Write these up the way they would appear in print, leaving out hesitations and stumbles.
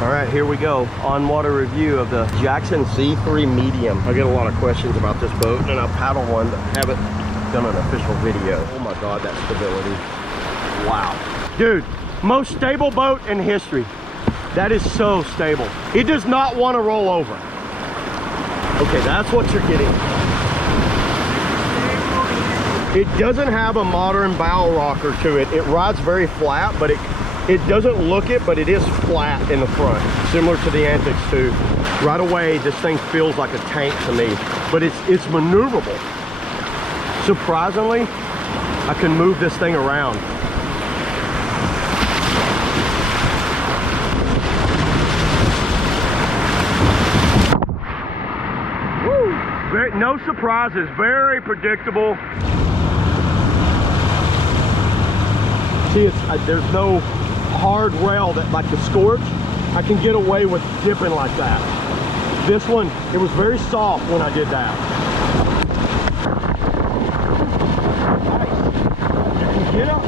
All right, here we go. On-water review of the ZEN Z3 Medium. I get a lot of questions about this boat, and I paddle one, but haven't done an official video. Oh my God, that stability. Wow. Dude, most stable boat in history. That is so stable. It does not want to roll over. Okay, that's what you're getting. It doesn't have a modern bow rocker to it. It rides very flat, but it doesn't look it, but it is flat in the front, similar to the Antics 2. Right away, this thing feels like a tank to me, but it's maneuverable. Surprisingly, I can move this thing around. Woo! No surprises, very predictable. See, there's no hard rail that, like the Scorch, I can get away with dipping like that. This one, it was very soft when I did that. Nice. You can get up.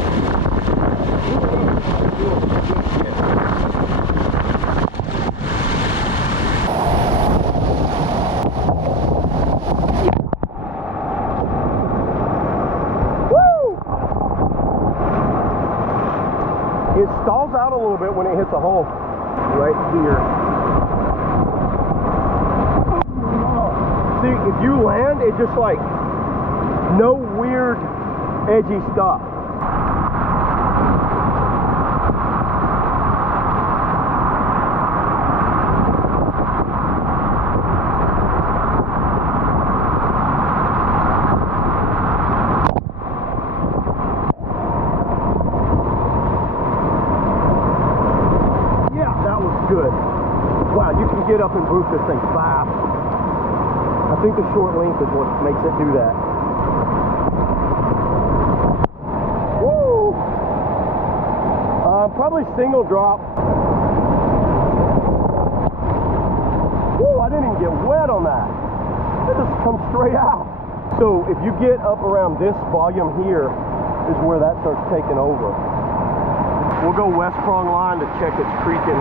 It stalls out a little bit when it hits a hole right here. See, if you land, it just like no weird edgy stuff. Good. Wow, you can get up and boost this thing fast. I think the short length is what makes it do that. Woo! Probably single drop. Woo, I didn't even get wet on that. It just comes straight out. So if you get up around this volume here is where that starts taking over. We'll go west prong line to check it's creaking.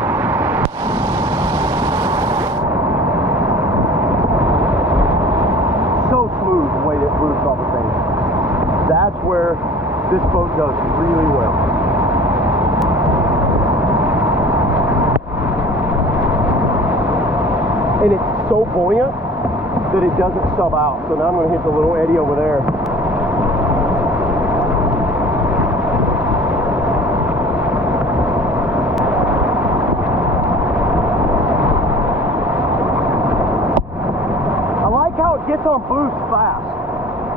So smooth the way it moves off the thing. That's where this boat does really well. And it's so buoyant that it doesn't sub out. So now I'm going to hit the little eddy over there. Gets on boost fast.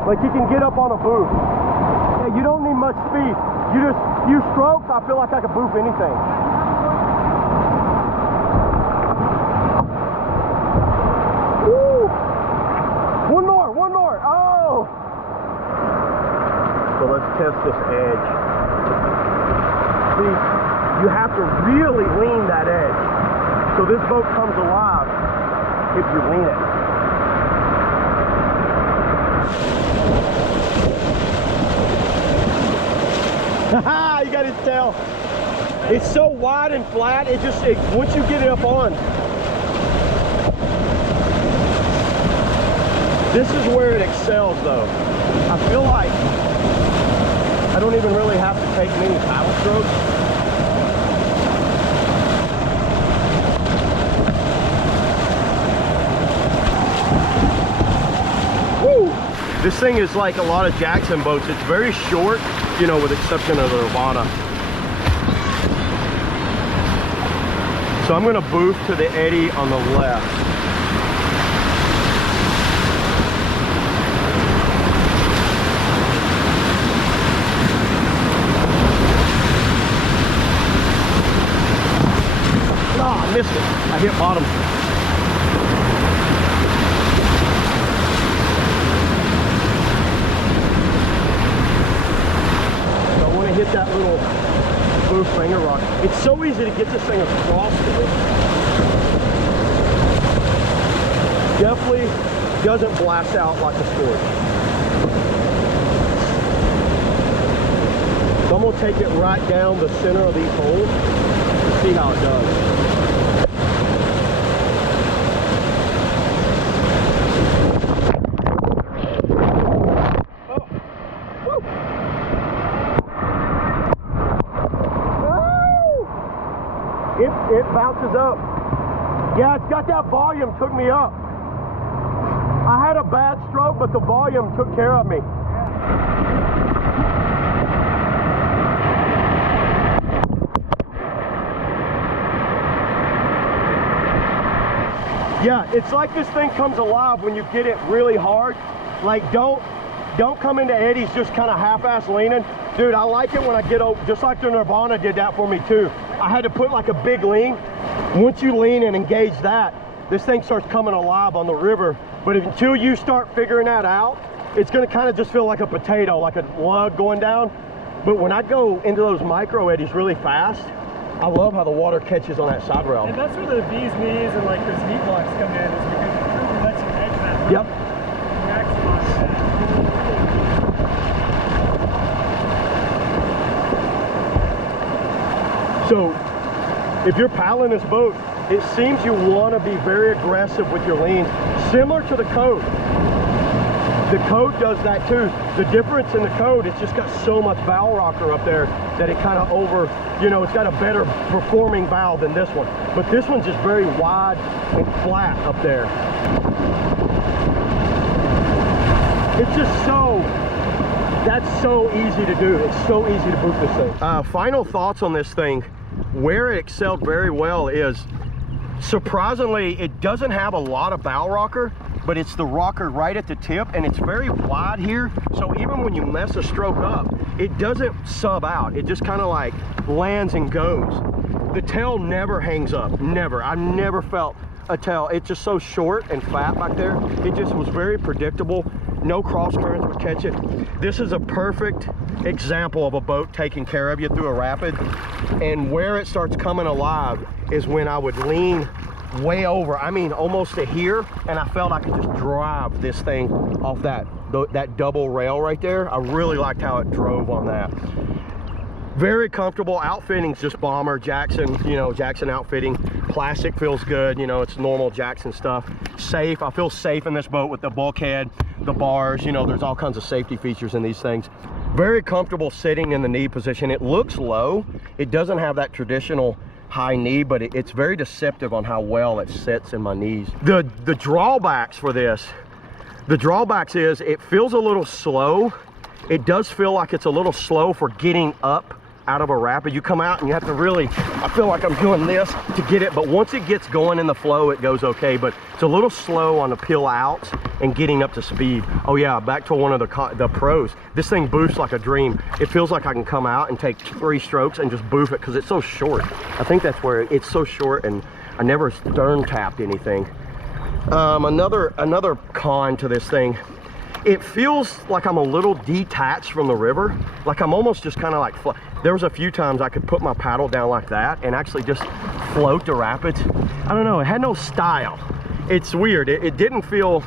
Like you can get up on a boost. Yeah, you don't need much speed. You just use strokes. I feel like I could boost anything. Woo! One more. Oh! So let's test this edge. See, you have to really lean that edge. So this boat comes alive if you lean it. Haha, you got his tail. It's so wide and flat, once you get it up on. This is where it excels though. I feel like I don't even really have to take many paddle strokes. Woo! This thing is like a lot of Jackson boats. It's very short, you know, with exception of the Nirvana. So I'm going to boost to the eddy on the left. Ah, I missed it. I hit bottom. Hit that little boost finger rock. It's so easy to get this thing across to it. Definitely doesn't blast out like a Scorch. So I'm going to take it right down the center of these holes to see how it does. it bounces up. Yeah, it's got that volume, took me up. I had a bad stroke, but the volume took care of me. Yeah, it's like this thing comes alive when you get it really hard. Like, don't come into eddies just kind of half-ass leaning. Dude, I like it when I get over, just like the Nirvana did that for me too. I had to put like a big lean. Once you lean and engage that, this thing starts coming alive on the river. But until you start figuring that out, it's gonna kind of just feel like a potato, like a lug going down. But when I go into those micro eddies really fast, I love how the water catches on that side rail. And that's where the bee's knees and like those knee blocks come in, is because it really lets you edge that. Yep. Maximize that. So if you're paddling this boat, it seems you want to be very aggressive with your leans, similar to the Code. The Code does that too. The difference in the Code, it's just got so much bow rocker up there that it kind of it's got a better performing bow than this one. But this one's just very wide and flat up there. It's just that's so easy to do. It's so easy to boot this thing. Final thoughts on this thing. Where it excelled very well is, surprisingly, it doesn't have a lot of bow rocker, but it's the rocker right at the tip, and it's very wide here. So even when you mess a stroke up, it doesn't sub out. It just kind of like lands and goes. The tail never hangs up, never. I never felt a tail. It's just so short and fat back there. It just was very predictable. No cross currents would catch it. This is a perfect example of a boat taking care of you through a rapid. And where it starts coming alive is when I would lean way over, I mean almost to here, and I felt I could just drive this thing off that double rail right there. I really liked how it drove on that. Very comfortable. Outfitting's just bomber. Jackson, Jackson outfitting. Plastic feels good, it's normal Jackson stuff. Safe. I feel safe in this boat with the bulkhead, the bars, there's all kinds of safety features in these things. Very comfortable sitting in the knee position. It looks low. It doesn't have that traditional high knee, but it's very deceptive on how well it sits in my knees. The drawbacks for this, is it feels a little slow. It does feel like it's a little slow for getting up out of a rapid. You come out and you have to really, I feel like I'm doing this to get it, but once it gets going in the flow, it goes okay. But it's a little slow on the peel out and getting up to speed. Oh yeah, back to one of the pros. This thing boofs like a dream. It feels like I can come out and take 3 strokes and just boof it because it's so short. I think that's where it's so short, and I never stern tapped anything. Another con to this thing, it feels like I'm a little detached from the river. Like I'm almost just kind of like, there was a few times I could put my paddle down like that and actually just float the rapids. I don't know, it had no style. It's weird. It didn't feel,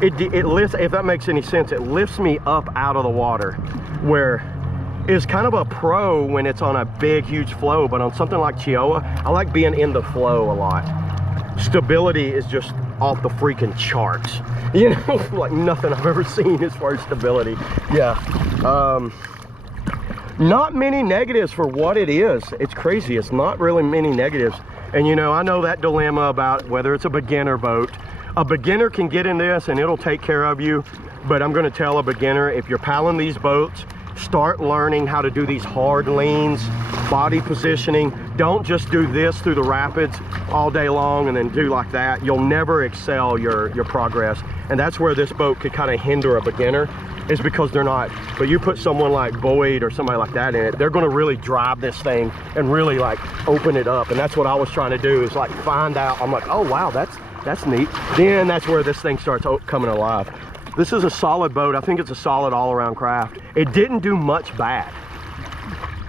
it lifts, if that makes any sense, it lifts me up out of the water, where it's kind of a pro when it's on a big, huge flow, but on something like Chihuahua, I like being in the flow a lot. Stability is just off the freaking charts, like nothing I've ever seen as far as stability. Yeah, not many negatives for what it is. It's crazy. It's not really many negatives. And I know that dilemma about whether it's a beginner boat. A beginner can get in this and it'll take care of you, but I'm going to tell a beginner, if you're paddling these boats, start learning how to do these hard leans, body positioning. Don't just do this through the rapids all day long and then do like that. You'll never excel your progress. And that's where this boat could kind of hinder a beginner, is because they're not. But you put someone like Boyd or somebody like that in it, they're going to really drive this thing and really like open it up. And that's what I was trying to do, is like find out. I'm like, oh wow, that's neat. Then that's where this thing starts coming alive. This is a solid boat. I think it's a solid all-around craft. It didn't do much bad.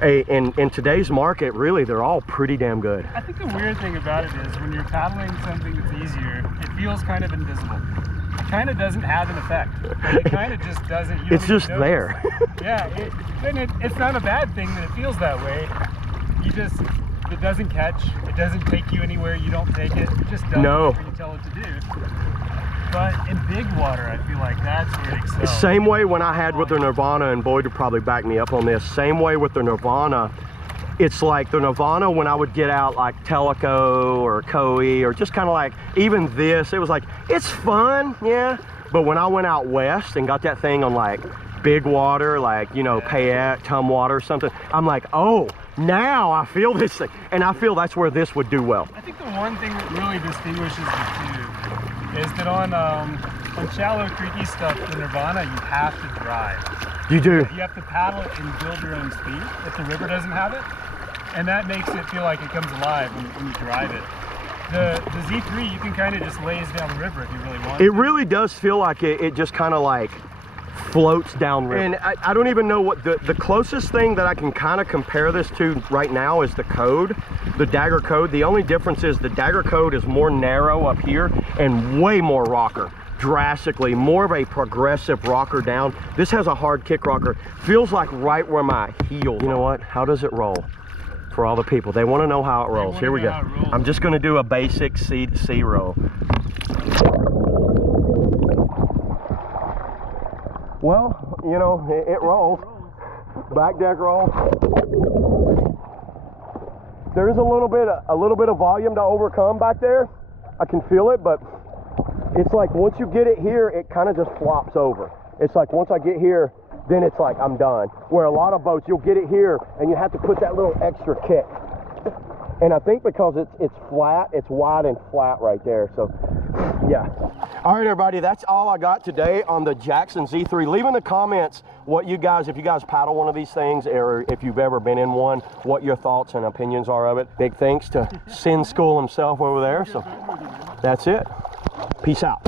In today's market, really, they're all pretty damn good. I think the weird thing about it is when you're paddling something that's easier, it feels kind of invisible. It kind of doesn't have an effect. It kind of just doesn't. It's just there. Yeah, it's not a bad thing that it feels that way. It doesn't catch. It doesn't take you anywhere you don't take it. It just does whatever you tell it to do. But in big water, I feel like that's where it excels. Same way when I had with the Nirvana, and Boyd would probably back me up on this. Same way with the Nirvana, it's like the Nirvana when I would get out like Teleco or Koi or just kind of like even this, it was like, it's fun, yeah. But when I went out west and got that thing on like big water, like, you know, Kayak, Tumwater or something, I'm like, oh, now I feel this thing. And I feel that's where this would do well. I think the one thing that really distinguishes the two is that on shallow, creaky stuff, the Nirvana, you have to drive. You do. You have to paddle it and build your own speed if the river doesn't have it. And that makes it feel like it comes alive when you drive it. The Z3, you can kind of just laze down the river if you really want to. It really does feel like it just kind of like floats downriver. And I don't even know what the closest thing that I can kind of compare this to right now is the code, the Dagger code. The only difference is the Dagger code is more narrow up here and way more rocker, drastically more of a progressive rocker down. This has a hard kick rocker, feels like right where my heels. You know what, how does it roll? For all the people, they want to know how it rolls. Here we go. I'm just going to do a basic C to C roll. Well, you know, it rolls. Back deck roll. There's a little bit of volume to overcome back there. I can feel it, but it's like once you get it here, it kind of just flops over. It's like once I get here, then it's like I'm done. Where a lot of boats, you'll get it here and you have to put that little extra kick. And I think because it's flat, it's wide and flat right there. So yeah. All right, everybody, that's all I got today on the Jackson Z3. Leave in the comments what you guys, if you guys paddle one of these things or if you've ever been in one, what your thoughts and opinions are of it. Big thanks to Sin School himself over there. So that's it. Peace out.